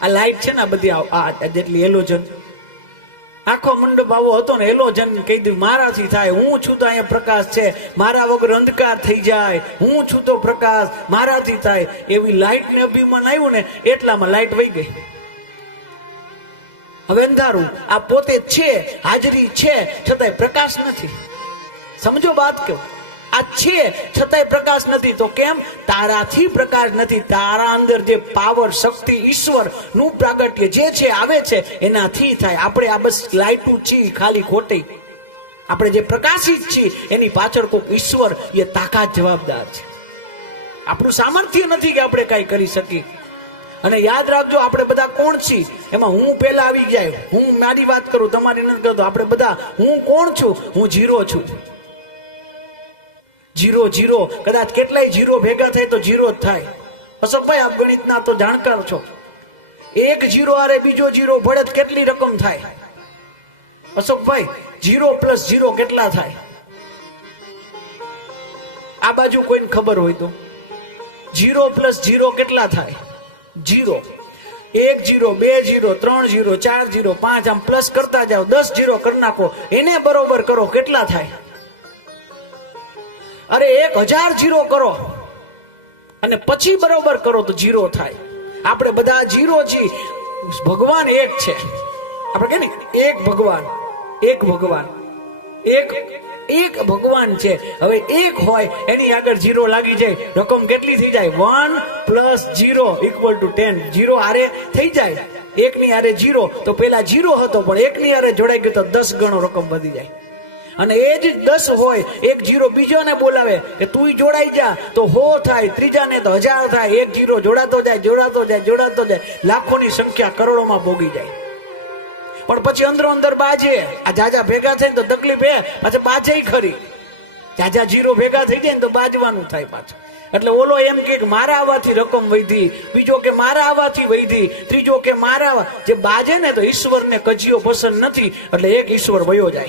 આ લાઈટ છે ને બધી આ જેટલી હેલોજન, આખો મંડપ આવો હતો ને, હેલોજન કહી દીધું મારાથી થાય, હું છું તો અહીંયા પ્રકાશ છે, મારા વગર અંધકાર થઈ જાય, હું છું તો પ્રકાશ મારાથી થાય. એવી લાઈટ ને અભિમાન આવ્યું ને એટલામાં લાઈટ વહી ગઈ. હવે અંધારું આ પોતે છે, હાજરી છે છતાંય પ્રકાશ નથી. સમજો વાત કહો, આ છે છતાંય પ્રકાશ નથી. તો કેમ? તારાથી પ્રકાશ નથી. તારા અંદર જે પાવર, શક્તિ, ઈશ્વર નું પ્રાગટ્ય જે છે આવે છે એનાથી થાય. આપણે આ બસ લાઈટું છીએ ખાલી ખોટી. આપણે જે પ્રકાશિત છીએ એની પાછળ કોઈક ઈશ્વર એ તાકાત જવાબદાર છે. આપણું સામર્થ્ય નથી કે આપણે કઈ કરી શકીએ. અને યાદ રાખજો, આપણે બધા કોણ છીએ એમાં હું પેલા આવી જાય. હું મારી વાત કરું, તમારી નથી કરતો. આપણે બધા હું કોણ છું? હું જીરો છું. જીરો જીરો, કદાચ કેટલાય જીરો ભેગા થાય તો જીરો જ થાય. અશોકભાઈ આપ ગણિતના તો જાણકાર છો. એક જીરો આરે બીજો જીરો ભળે તો કેટલી રકમ થાય? અશોકભાઈ જીરો પ્લસ જીરો કેટલા થાય? આ બાજુ કોઈને ખબર હોય તો જીરો પ્લસ જીરો કેટલા થાય? જીરો. એક જીરો, બે જીરો, ત્રણ જીરો, ચાર જીરો, પાંચ, આમ પ્લસ કરતા જાઓ. 10 જીરો કરી નાખો, એને બરોબર કરો, કેટલા થાય? અરે 1000 જીરો કરો અને પછી બરોબર કરો તો જીરો થાય. આપણે બધા જીરો છીએ. ભગવાન એક છે. આપણે કે ને એક ભગવાન, એક ભગવાન, એક ભગવાન છે. હવે એક હોય એની આગળ જીરો લાગી જાય, રકમ કેટલી થઈ જાય? 1 + 0 = 10. જીરો આરે થઈ જાય. એક ની આરે જીરો તો પેલા જીરો હતો, પણ એક ની આરે જોડાઈ ગયો તો 10 ગણો રકમ વધી જાય. અને એ જ 10 હોય, એક જીરો બીજોને બોલાવે કે તું જોડાઈ જા તો 100 થાય, ત્રીજાને તો 1000 થાય. એક જીરો જોડાતો જાય, જોડાતો જાય, જોડાતો જાય, લાખોની સંખ્યા કરોડોમાં ભોગી જાય. પણ પછી અંદરો અંદર બાજે. આ જાજા ભેગા થાય તો તકલીફ એ પાછા બાજે ખરી. જાજા જીરો ભેગા થઈ જાય ને તો બાજવાનું થાય પાછું. એટલે ઓલો એમ કે મારા આવવાથી રકમ વધી, બીજો કે મારા આવવાથી વધી, ત્રીજો કે મારા. જે બાજે ને તો ઈશ્વરને કજિયો પસંદ નથી, એટલે એક ઈશ્વર વયો જાય.